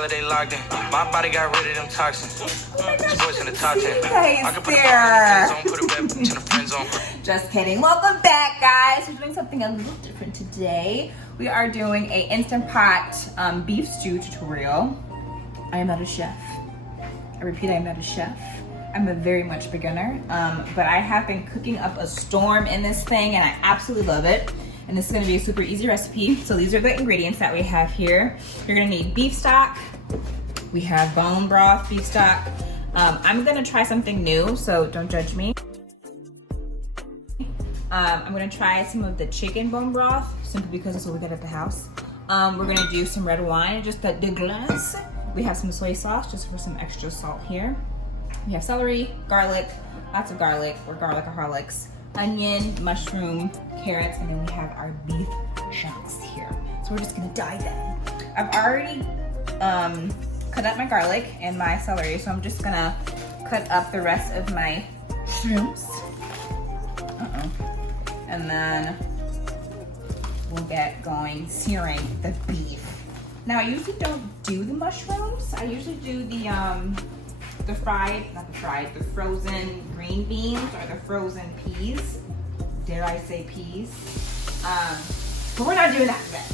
holiday locked in. My body got rid of them toxins. Voice in the top 10. I can put it in the friend zone. Just kidding. Welcome back, guys. We're doing something a little different today. We are doing a Instant Pot beef stew tutorial. I am not a chef. I repeat, I am not a chef. I'm a very much beginner, but I have been cooking up a storm in this thing and I absolutely love it. And this is gonna be a super easy recipe. So these are the ingredients that we have here. You're gonna need beef stock. We have bone broth, beef stock. I'm gonna try something new, so don't judge me. I'm gonna try some of the chicken bone broth, simply because that's what we got at the house. We're gonna do some red wine, just the glace. We have some soy sauce, just for some extra salt here. We have celery, garlic, lots of garlic. We're garlicaholics. Onion, mushroom, carrots, and then we have our beef chunks here. So we're just gonna dive in. I've already cut up my garlic and my celery, so I'm just gonna cut up the rest of my shrimps. And then we'll get going searing the beef. Now I usually don't do the mushrooms. I usually do the frozen green beans or the frozen peas. Dare I say peas? But we're not doing that today.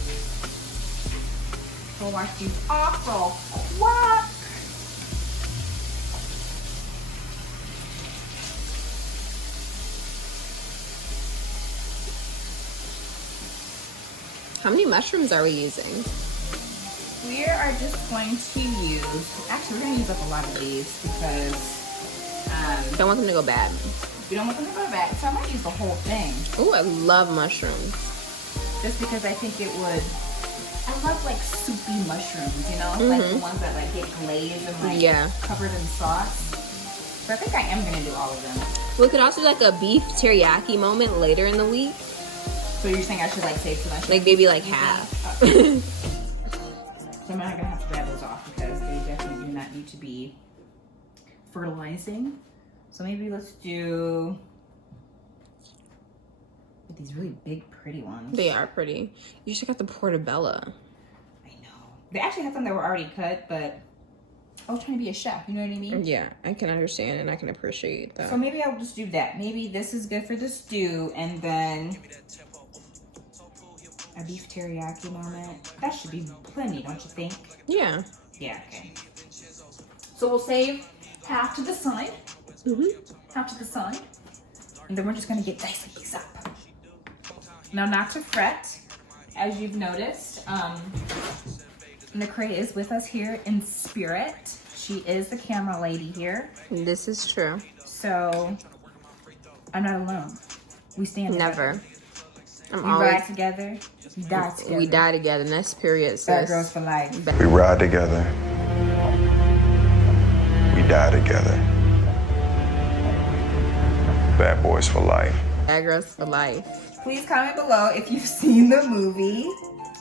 We'll watch these awful quack. How many mushrooms are we using? We are just going to use, actually we're going to use up a lot of these because Don't want them to go bad. we don't want them to go bad. So I might use the whole thing. Ooh, I love mushrooms. Just because I think it would, I love like soupy mushrooms, you know? Like the ones that like get glazed and like covered in sauce. So I think I am going to do all of them. We could also do like a beef teriyaki moment later in the week. So you're saying I should like save some mushrooms? Like maybe like half. So I'm not gonna have to grab those off because they definitely do not need to be fertilizing. So maybe let's do these really big, pretty ones. They are pretty. You should get the portobello. I know. They actually have some that were already cut, but I was trying to be a chef, you know what I mean? Yeah, I can understand and I can appreciate that. So maybe I'll just do that. Maybe this is good for the stew, and then a beef teriyaki moment. That should be plenty, don't you think? Yeah. Yeah, okay. So we'll save half to the side. Half to the side. And then we're just gonna get dicing these up. Now, not to fret, as you've noticed, Nicrae is with us here in spirit. She is the camera lady here. This is true. So, I'm not alone. We stand together. Never. We ride together, we die together. We die together. Next period, sis. Bad girls for life. We ride together. We die together. Bad boys for life. Bad girls for life. Please comment below if you've seen the movie.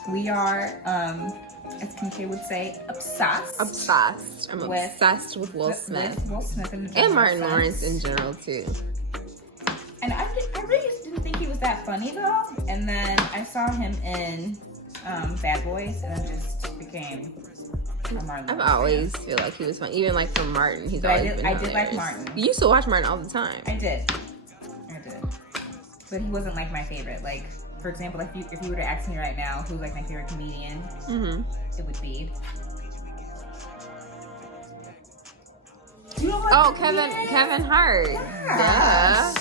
We are, as Kincaid would say, obsessed. Obsessed. I'm obsessed with Will Smith. With Will Smith and Martin Lawrence in general, too. And I really just didn't think he was that funny though. And then I saw him in Bad Boys, and I just became a Martin. I've always feel like he was fun. Even like from Martin, he's always been hilarious. I did like Martin. You used to watch Martin all the time. I did. But he wasn't like my favorite. Like, for example, if you were to ask me right now who's like my favorite comedian, it would be. You know what? Kevin Hart. Yeah.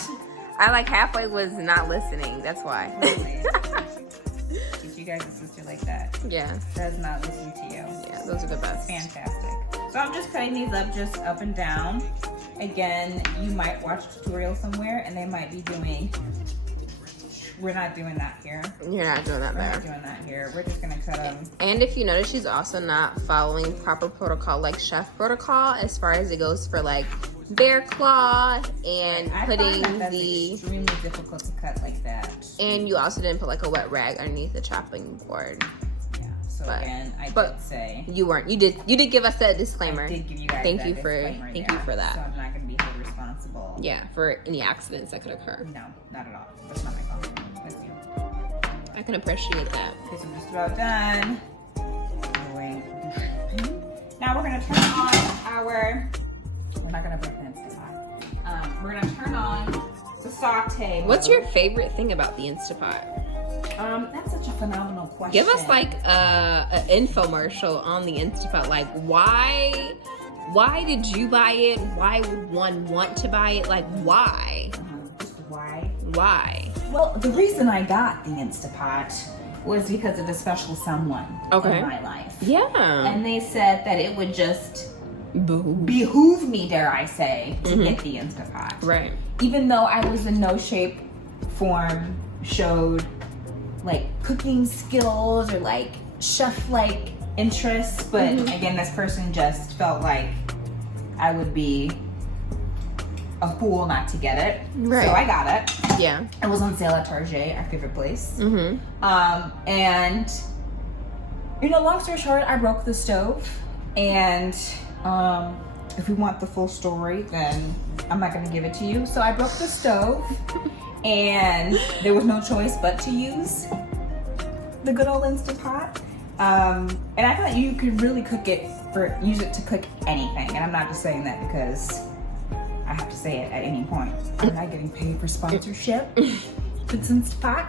I like halfway was not listening. That's why. If you guys a sister like that. Yeah. Does not listen to you. Yeah, those are the best. Fantastic. So I'm just cutting these up just up and down. Again, you might watch a tutorial somewhere and they might be doing, we're not doing that here. You're not doing that We're there. not doing that here. We're just gonna cut them. And if you notice, she's also not following proper protocol, like chef protocol, as far as it goes for like bear claw and putting the extremely difficult to cut like that. And you also didn't put like a wet rag underneath the chopping board. Yeah. So again, I did say you weren't. You did give us that disclaimer. I did give you guys thank that you for that. So I'm not gonna be held responsible. Yeah, for any accidents that could occur. No, not at all. That's not my fault. That's you. I can appreciate that. Okay, so I'm just about done. Now we're gonna turn on our, we're not gonna break the Instant Pot. We're gonna turn on the saute mode. What's your favorite thing about the Instapot? That's such a phenomenal question. Give us like an infomercial on the Instapot. Like why did you buy it? Why would one want to buy it? Like why? Just why? Why? Well, the reason I got the Instapot was because of a special someone in my life. Yeah. And they said that it would just Boo. behoove me, dare I say, to get the Instapot. Right. Even though I was in no shape, form, showed like cooking skills or like chef-like interests, but again, this person just felt like I would be a fool not to get it. Right. So I got it. Yeah. It was on sale at Target, our favorite place. And you know, long story short, I broke the stove, and if we want the full story, then I'm not gonna give it to you. So I broke the stove, and there was no choice but to use the good old Instant Pot. And I feel like you could really use it to cook anything. And I'm not just saying that because I have to say it at any point. I'm not getting paid for sponsorship. It's Instant Pot.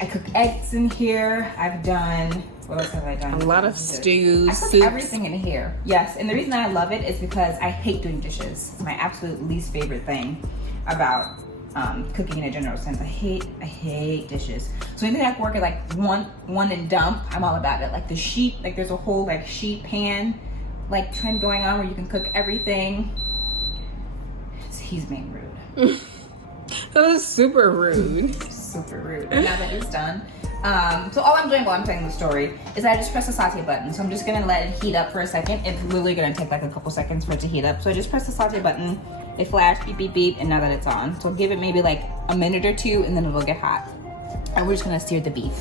I cook eggs in here. I've done, what else have I done? A lot of stews, I cook soups. everything in here. Yes, and the reason I love it is because I hate doing dishes. It's my absolute least favorite thing about cooking in a general sense. I hate dishes. So anything I can work at like one and dump, I'm all about it. Like the sheet, like there's a whole like sheet pan like trend going on where you can cook everything. He's being rude. That was super rude. Super rude. But now that it's done. So all I'm doing while I'm telling the story is I just press the saute button. So I'm just gonna let it heat up for a second. It's literally gonna take like a couple seconds for it to heat up. So I just press the saute button, it flashed, beep, beep, beep, and now that it's on. So give it maybe like a minute or two and then it'll get hot. And we're just gonna sear the beef.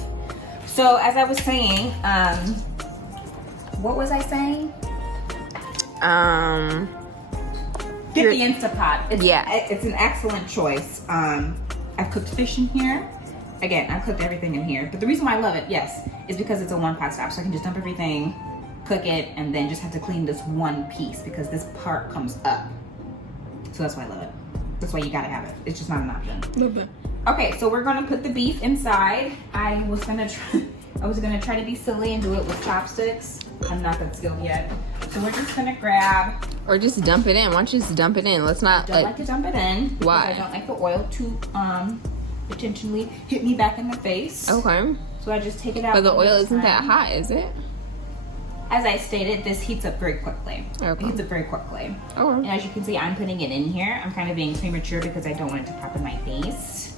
So as I was saying, what was I saying? Get the Instapot. It's an excellent choice. I've cooked fish in here. Again, I've cooked everything in here. But the reason why I love it, yes, is because it's a one-pot stop. So I can just dump everything, cook it, and then just have to clean this one piece because this part comes up. So that's why I love it. That's why you gotta have it. It's just not an option. Okay, so we're gonna put the beef inside. I was gonna try to be silly and do it with chopsticks. I'm not that skilled yet. So we're just gonna grab. Or just dump it in. Why don't you just dump it in? Let's not I don't like to dump it in. Why? I don't like the oil to potentially hit me back in the face. Okay. So I just take it out. But the one oil at a isn't that time. hot, is it? As I stated, this heats up very quickly. Okay. It heats up very quickly. Okay. And as you can see, I'm putting it in here. I'm kind of being premature because I don't want it to pop in my face.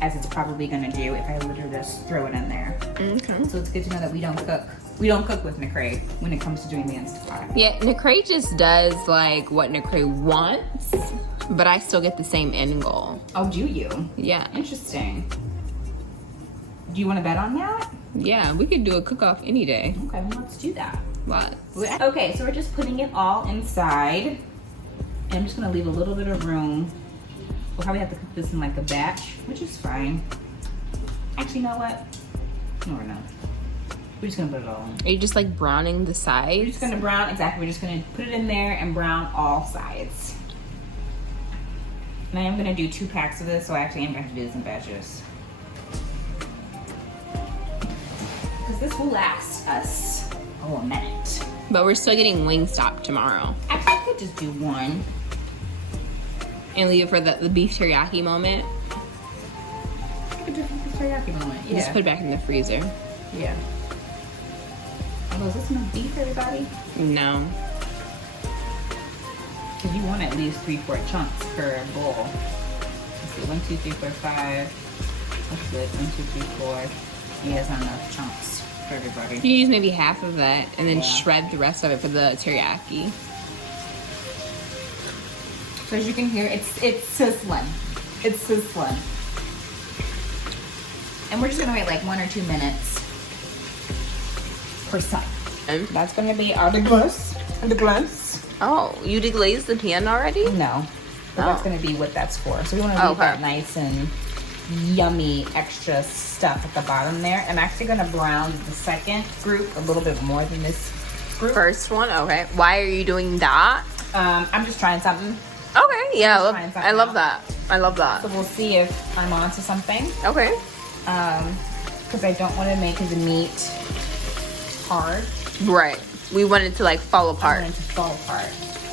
As it's probably gonna do if I literally just throw it in there. Okay. So it's good to know that we don't cook. We don't cook with Nicrae when it comes to doing the Instapot. Yeah, Nicrae just does like what Nicrae wants, but I still get the same end goal. Oh, do you? Yeah. Interesting. Do you want to bet on that? Yeah, we could do a cook-off any day. Okay, well, let's do that. Lots. Okay, so we're just putting it all inside. And I'm just gonna leave a little bit of room. We'll probably have to cook this in like a batch, which is fine. Actually, you know what? No, we're not. We're just gonna put it all in. Are you just like browning the We're sides? just gonna brown, exactly. We're just gonna put it in there and brown all sides. And I am gonna do 2 packs of this, so I actually am gonna have to do this in batches. Because this will last us a minute. But we're still getting Wingstop tomorrow. Actually, I could just do 1. And leave it for the beef teriyaki moment. I could do a teriyaki moment. Yeah. Just put it back in the freezer. Yeah. Although, is this enough beef, everybody? No. Because you want at least 3-4 chunks per bowl. Let's see, 1, 2, 3, 4, 5. That's good. 1, 2, 3, 4. Yeah, that's not enough chunks for everybody. You can use maybe half of that and then Yeah. shred the rest of it for the teriyaki. So as you can hear, it's sizzling. It's sizzling. And we're just gonna wait like 1 or 2 minutes per side. And That's gonna be our deglace. oh, you deglazed the pan already? No. But that's gonna be what that's for. So we wanna leave that nice and yummy extra stuff at the bottom there. I'm actually gonna brown the second group a little bit more than this group. First one, okay. Why are you doing that? I'm just trying something. Okay, yeah, I love out. that. I love that. So we'll see if I'm onto something. Okay. Because I don't want to make the meat hard. Right. We want it to like fall I apart. want it to fall apart.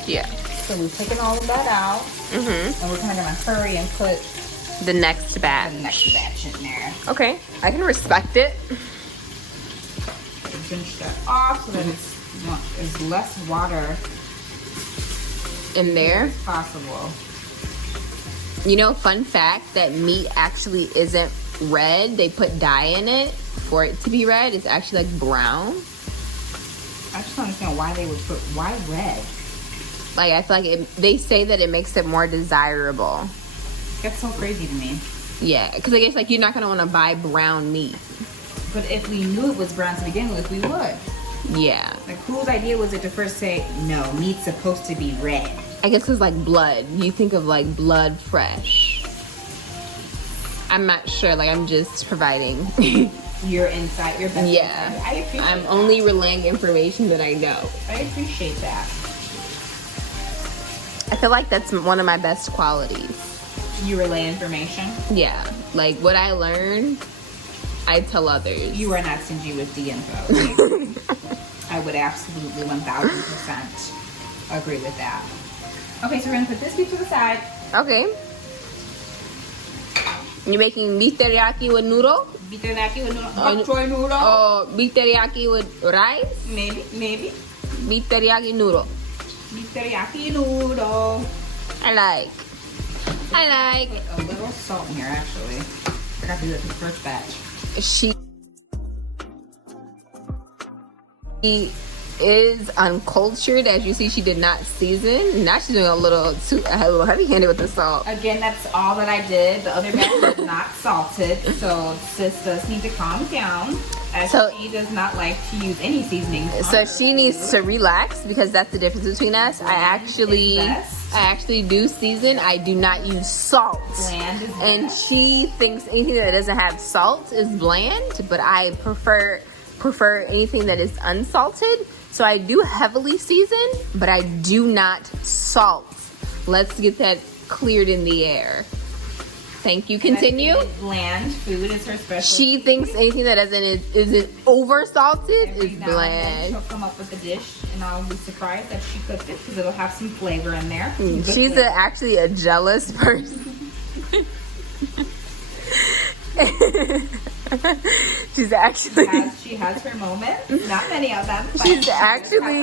Yeah. So we've taken all of that out. Mm-hmm. And we're kind of gonna hurry and put The next batch. the next batch in there. Okay. I can respect it. Finish that off so that it's less water In there. as possible. You know, fun fact, that meat actually isn't red. They put dye in it for it to be red. It's actually like brown. I just don't understand why they would put red. Like, I feel like they say that it makes it more desirable. That's so crazy to me. Yeah, because I guess like you're not gonna want to buy brown meat. But if we knew it was brown to begin with, we would. Yeah, Like, whose idea was it to first say, no, meat's supposed to be red? I guess it's like blood. You think of like blood fresh. I'm not sure. Like, I'm just providing. Your insight, your best Yeah. insight. I appreciate I'm that. only relaying information that I know. I appreciate that. I feel like that's one of my best qualities. You relay information. Yeah, like what I learned, I tell others. You are not stingy with the info. I would absolutely 1000% agree with that. Okay, so we're gonna put this beef to the side. Okay. You're making beef teriyaki with noodle? Beef teriyaki with bok choy noodle. Or beef teriyaki with rice? Maybe. Beef teriyaki noodle. Beef teriyaki noodle. I like. Put a little salt in here, actually. I forgot to do this in the first batch. She is uncultured. As you see, she did not season. Now she's doing a little heavy-handed with the salt. Again, that's all that I did. The other batch was not salted, so sis does need to calm down, as she does not like to use any seasonings. So she needs to relax, because that's the difference between us. I actually do season. I do not use salt. Bland is And best. she thinks anything that doesn't have salt is bland, but I prefer anything that is unsalted. So I do heavily season, but I do not salt. Let's get that cleared in the air. Thank you. Continue. Bland food is her specialty. She thinks anything that isn't over salted Every is now and then bland. she'll come up with a dish, and I'll be surprised that she cooked it because it'll have some flavor in there. She's actually a jealous person. She has her moments. Not many of them. But she's actually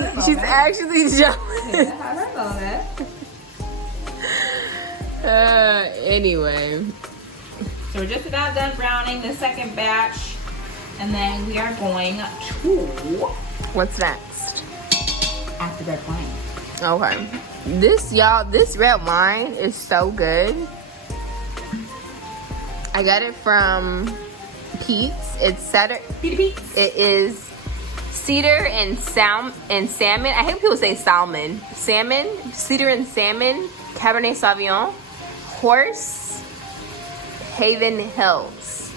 jealous. has her moment. Anyway, So we're just about done browning the second batch, and then we are going to what's next? add the red wine. Okay, this red wine is so good. I got it from Pete's. It's Cedar. It is cedar and salmon. I hate when people say salmon. Salmon, cedar and salmon, Cabernet Sauvignon, Horse Haven Hills.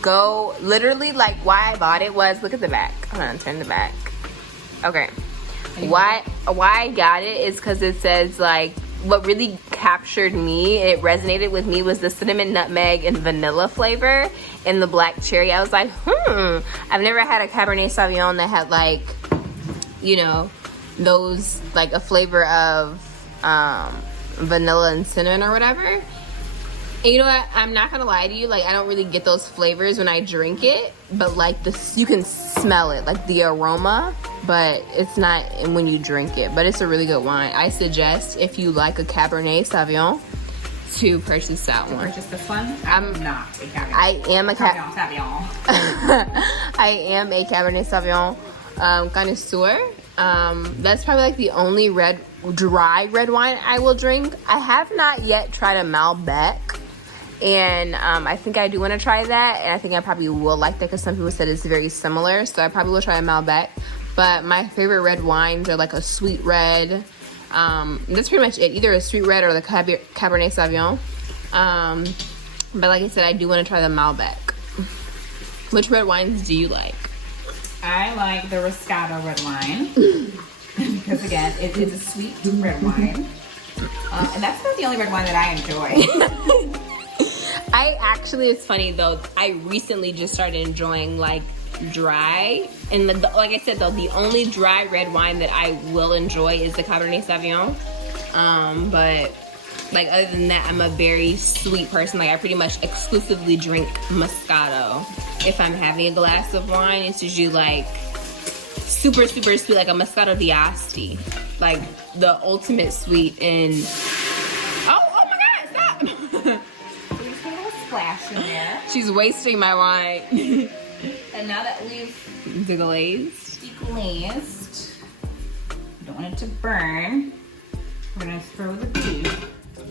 Go, literally, like, why I bought it was, look at the back. Hold on, turn the back. Okay. Why I got it is because it says, like, what really captured me, it resonated with me, was the cinnamon, nutmeg, and vanilla flavor and the black cherry. I was like, I've never had a Cabernet Sauvignon that had, like, you know, those, like, a flavor of vanilla and cinnamon or whatever. And you know what? I'm not gonna lie to you. Like, I don't really get those flavors when I drink it, but like you can smell it, like the aroma, but it's not when you drink it. But it's a really good wine. I suggest, if you like a Cabernet Sauvignon, to purchase that one. Purchase this one? I'm not a Cabernet. I am a Sauvignon. I am a Cabernet Sauvignon connoisseur. That's probably like the only dry red wine I will drink. I have not yet tried a Malbec, and I think I do want to try that, and I think I probably will like that because some people said it's very similar, so I probably will try a Malbec. But my favorite red wines are like a sweet red. That's pretty much it. Either a sweet red or the Cabernet Sauvignon. But like I said, I do want to try the Malbec. Which red wines do you like? I like the Riscato red wine because again, it is a sweet red wine, and that's not the only red wine that I enjoy. It's funny though. I recently just started enjoying like dry, and like I said though, the only dry red wine that I will enjoy is the Cabernet Sauvignon. But like other than that, I'm a very sweet person. Like I pretty much exclusively drink Moscato. If I'm having a glass of wine, it's usually like super, super sweet, like a Moscato d'Asti. Like the ultimate sweet in... Oh my God, stop! We just put a little splash in there. She's wasting my wine. And now that we've Deglazed. deglazed, don't want it to burn, we're gonna throw the beef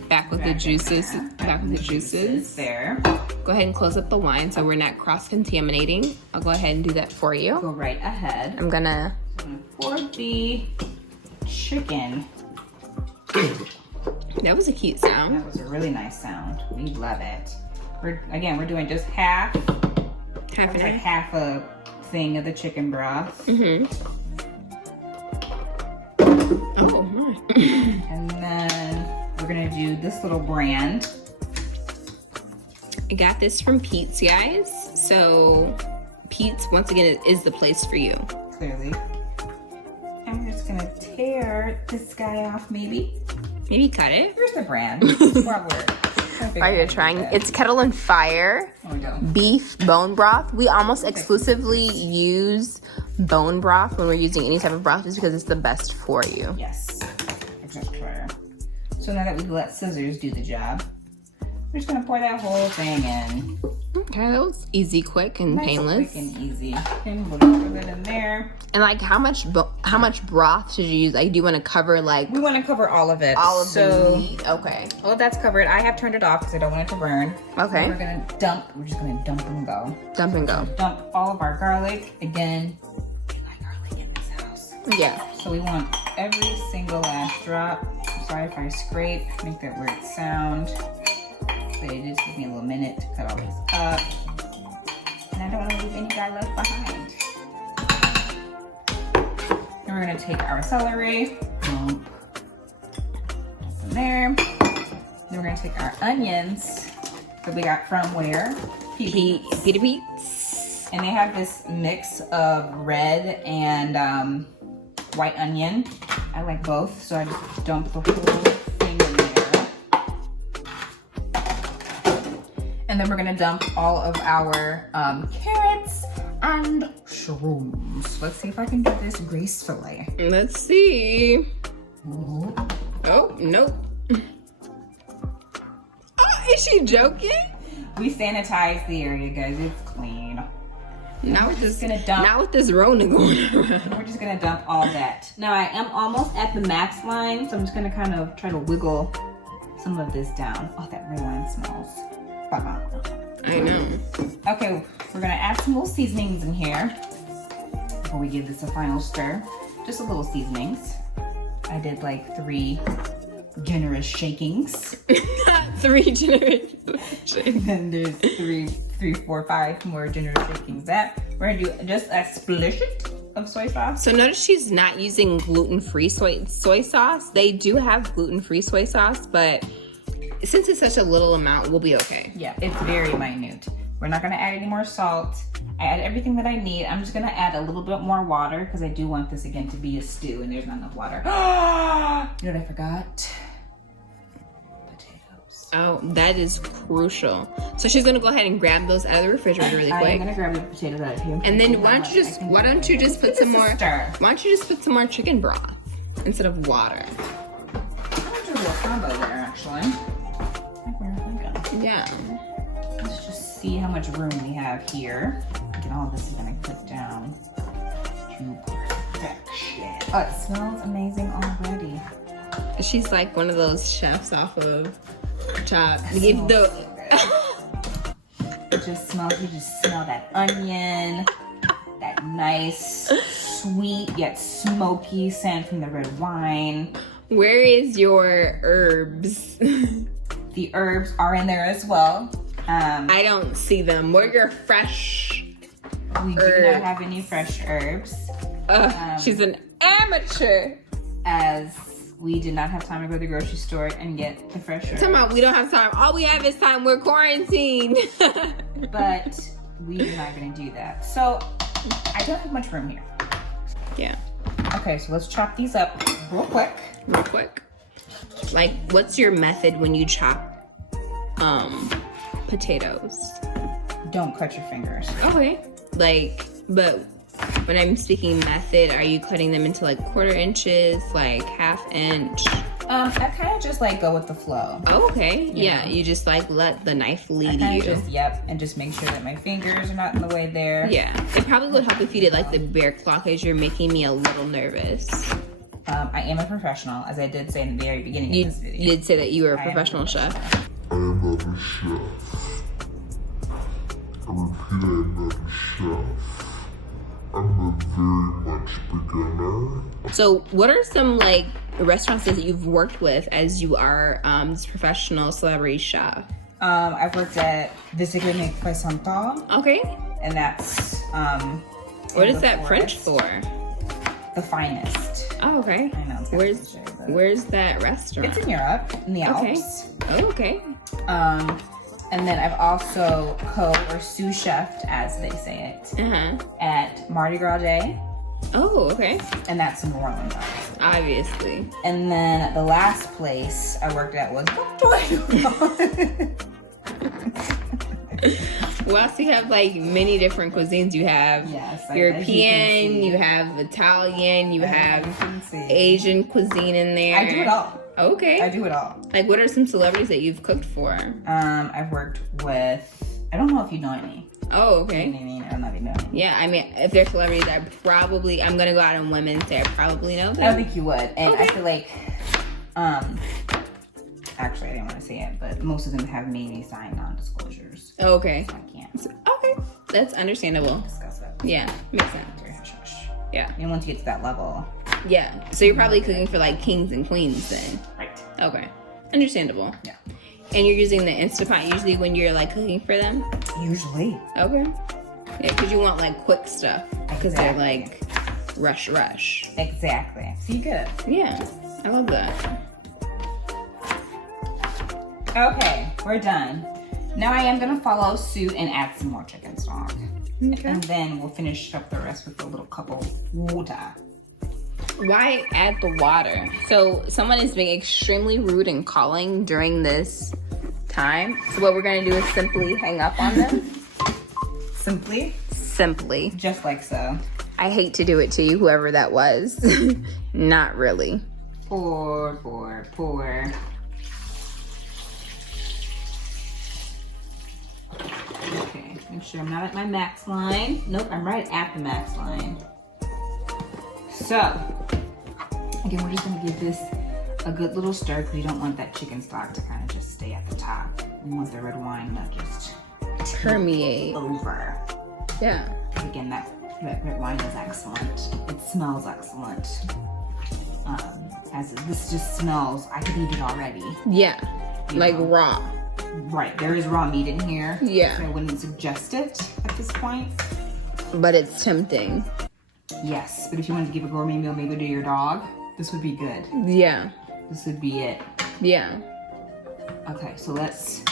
Back with the juices. there. Back with the juices. There. Go ahead and close up the wine so we're not cross-contaminating. I'll go ahead and do that for you. Go right ahead. I'm gonna pour the chicken. That was a cute sound. That was a really nice sound. We love it. We're doing just half Half like an hour. half a thing of the chicken broth. Oh my. And then we're gonna do this little brand. I got this from Pete's, guys. So Pete's, once again, is the place for you. Clearly. I'm just gonna tear this guy off maybe. Maybe cut it. Here's the brand. While you're trying, it's Kettle and Fire Oh, we go. beef bone broth. We almost exclusively use bone broth when we're using any type of broth just because it's the best for you. Yes. Exactly. So now that we've let scissors do the job, we're just gonna pour that whole thing in. Okay, that was easy, quick, and Nice, painless. quick and easy. And we'll just put it in there. And like, how much broth should you use? Like, do you want to cover like We want to cover all of it. all of so, the meat? Okay. all of that's covered. I have turned it off because I don't want it to burn. Okay. So we're just gonna dump and go. Dump and go. Dump all of our garlic. Again, we like garlic in this house. Yeah. So we want every single last drop. Sorry if I scrape, make that weird sound. But it just gives me a little minute to cut all this up. And I don't want to leave any guy left behind. And we're gonna take our celery, dump in there. Then we're gonna take our onions that we got from where? Pete's. And they have this mix of red and white onion. I like both, so I just dump the whole thing in there. And then we're gonna dump all of our carrots and shrooms. Let's see if I can do this gracefully. Let's see. Ooh. Oh, nope. Oh, is she joking? We sanitized the area, guys. It's clean. Not we're with just this, gonna dump. not with this Rona going around. We're just gonna dump all that. Now I am almost at the max line, so I'm just gonna kind of try to wiggle some of this down. Oh, that red wine smells phenomenal. I know. Okay, we're gonna add some little seasonings in here before we give this a final stir. Just a little seasonings. I did like 3 generous shakings. 3 generations. And then there's 3, 4, 5 more generous shakings. That we're gonna do just a splish of soy sauce. So notice she's not using gluten-free soy sauce. They do have gluten-free soy sauce, but since it's such a little amount, we'll be okay. Yeah, it's very minute. We're not gonna add any more salt. I added everything that I need. I'm just gonna add a little bit more water because I do want this again to be a stew and there's not enough water. You know what I forgot? Potatoes. Oh, that is crucial. So she's gonna go ahead and grab those out of the refrigerator really I'm quick. gonna grab the potatoes out of here. And then why don't you just put some more? Stir. Why don't you just put some more chicken broth instead of water? I'm gonna do a little combo there actually. I think we're thinking. Yeah. Let's just see how much room we have here. Get all this gonna cook down to perfection. Oh, it smells amazing already. She's like one of those chefs off of Chop. It just smells, you just smell that onion, that nice, sweet yet smoky scent from the red wine. Where is your herbs? The herbs are in there as well. I don't see them. Where are your fresh We do herbs? not have any fresh herbs. She's an amateur. As we did not have time to go to the grocery store and get the fresh herbs. Come on, we don't have time. All we have is time. We're quarantined. But we are not going to do that. So I don't have much room here. Yeah, Okay, so let's chop these up real quick. real quick. Like, what's your method when you chop potatoes? Don't cut your fingers. Okay. Like, but when I'm speaking method, are you cutting them into like 1/4 inches, like 1/2 inch? I kind of just like go with the flow. Oh, okay. Yeah, you just like let the knife lead I you. just, yep, and just make sure that my fingers are not in the way there. Yeah, it probably would help if you did like the bear claw, because you're making me a little nervous. I am a professional, as I did say in the very beginning You of this video. did say that you were a I am professional chef. I am not a chef. I repeat, I am not a chef. I'm a very much beginner. So what are some like restaurants that you've worked with as you are this professional celebrity chef? I've worked at Visible Make Croissant, Okay. and that's What in is the that French forest. for? The finest. Oh, okay. I know. It's Where's that restaurant? It's in Europe, in the Okay. Alps. Oh, okay. And then I've also or sous chefed, as they say it, Uh-huh. at Mardi Gras Day, Oh, okay. and that's in New Orleans. Obviously. And then the last place I worked at was Well, so you have like many different cuisines. You have Yes, as you can European, see. you have Italian, you As you have can see. Asian cuisine in there. I do it all. Okay. I do it all. Like, what are some celebrities that you've cooked for? I've worked with, I don't know if you know any. Oh, okay. I mean, I don't know if you know any. Yeah, I mean, if they're celebrities, I'm gonna go out on women's day. I probably know I don't them. think you would. And Okay. I feel like, actually, I didn't want to say it, but most of them have made me sign non-disclosures. Okay. So I can't Okay. That's understandable. discuss it. Yeah, makes sense. Very hush hush. Yeah. And once you get to that level, Yeah. So you're probably cooking for like kings and queens then. right. Okay. Understandable. Yeah. And you're using the Instapot usually when you're like cooking for them? Usually. Okay. Yeah, because you want like quick stuff. Because they're Exactly. like rush. Exactly. So you get it. Yeah. I love that. Okay, we're done. Now I am gonna follow suit and add some more chicken stock. Okay. And then we'll finish up the rest with a little cup of water. Why add the water? So someone is being extremely rude and calling during this time. So what we're gonna do is simply hang up on them. Simply, Simply. just like so. I hate to do it to you, whoever that was. Not really. Pour. Okay, make sure I'm not at my max line. Nope, I'm right at the max line. So, again, we're just gonna give this a good little stir because you don't want that chicken stock to kind of just stay at the top. You want the red wine to just Permeate. over. Yeah. Again, that red wine is excellent. It smells excellent. This just smells, I could eat it already. Yeah. Like raw. Right, there is raw meat in here. Yeah. So I wouldn't suggest it at this point. But it's tempting. Yes, but if you wanted to give a gourmet meal maybe to your dog, this would be good. Yeah. This would be it. Yeah. Okay, so let's...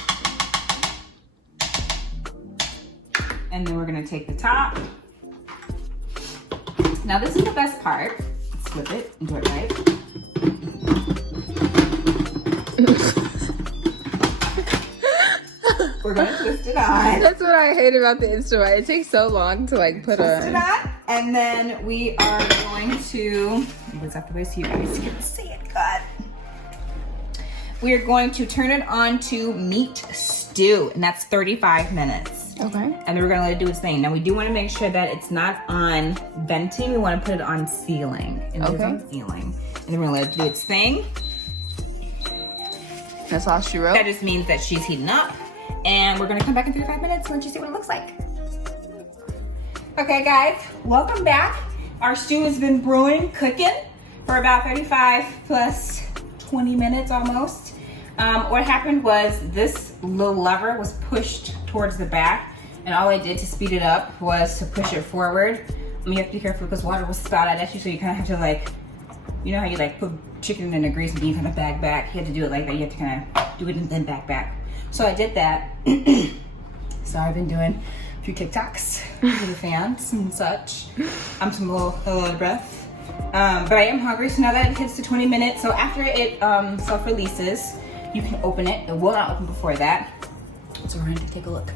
And then we're gonna take the top. Now this is the best part. Let's flip it and do it right. We're gonna twist it on. That's what I hate about the Instagram. It takes so long to like put Twist it on. on, and then we are going to. You guys have to wait so you guys can see it good. We are going to turn it on to meat stew, and that's 35 minutes. Okay. And then we're gonna let it do its thing. Now we do want to make sure that it's not on venting. We want to put it on sealing. And it's Okay. on sealing. And then we're gonna let it do its thing. That's all she wrote? That just means that she's heating up. And we're gonna come back in 35 minutes and let you see what it looks like. Okay guys, welcome back. Our stew has been brewing, cooking for about 35 plus 20 minutes almost. What happened was this little lever was pushed towards the back, and all I did to speed it up was to push it forward. You have to be careful because water will spout out at you, so you kind of have to like, you know how you like put chicken in a grease and you kind of bag back? You have to do it like that. You have to kind of do it and then back. So I did that. So I've been doing a few TikToks for the fans and such. I'm some little out of breath. But I am hungry, so now that it hits the 20 minutes, so after it self-releases, you can open it. It will not open before that. So we're gonna take a look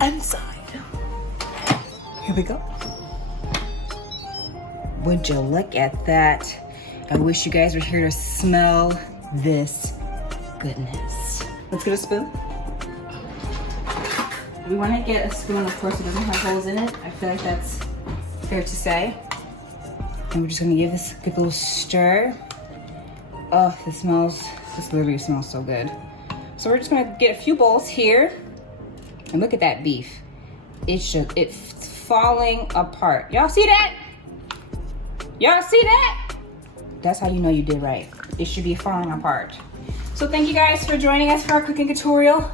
inside. Here we go. Would you look at that? I wish you guys were here to smell this goodness. Let's get a spoon. We want to get a spoon, of course, it doesn't have holes in it. I feel like that's fair to say. And we're just gonna give this a good little stir. Oh, this literally smells so good. So we're just gonna get a few bowls here. And look at that beef. It's falling apart. Y'all see that? Y'all see that? That's how you know you did right. It should be falling apart. So thank you guys for joining us for our cooking tutorial.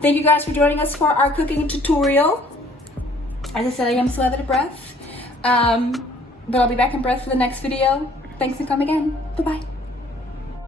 Thank you guys for joining us for our cooking tutorial. As I said, I am still out of breath. But I'll be back in breath for the next video. Thanks and come again. Bye-bye.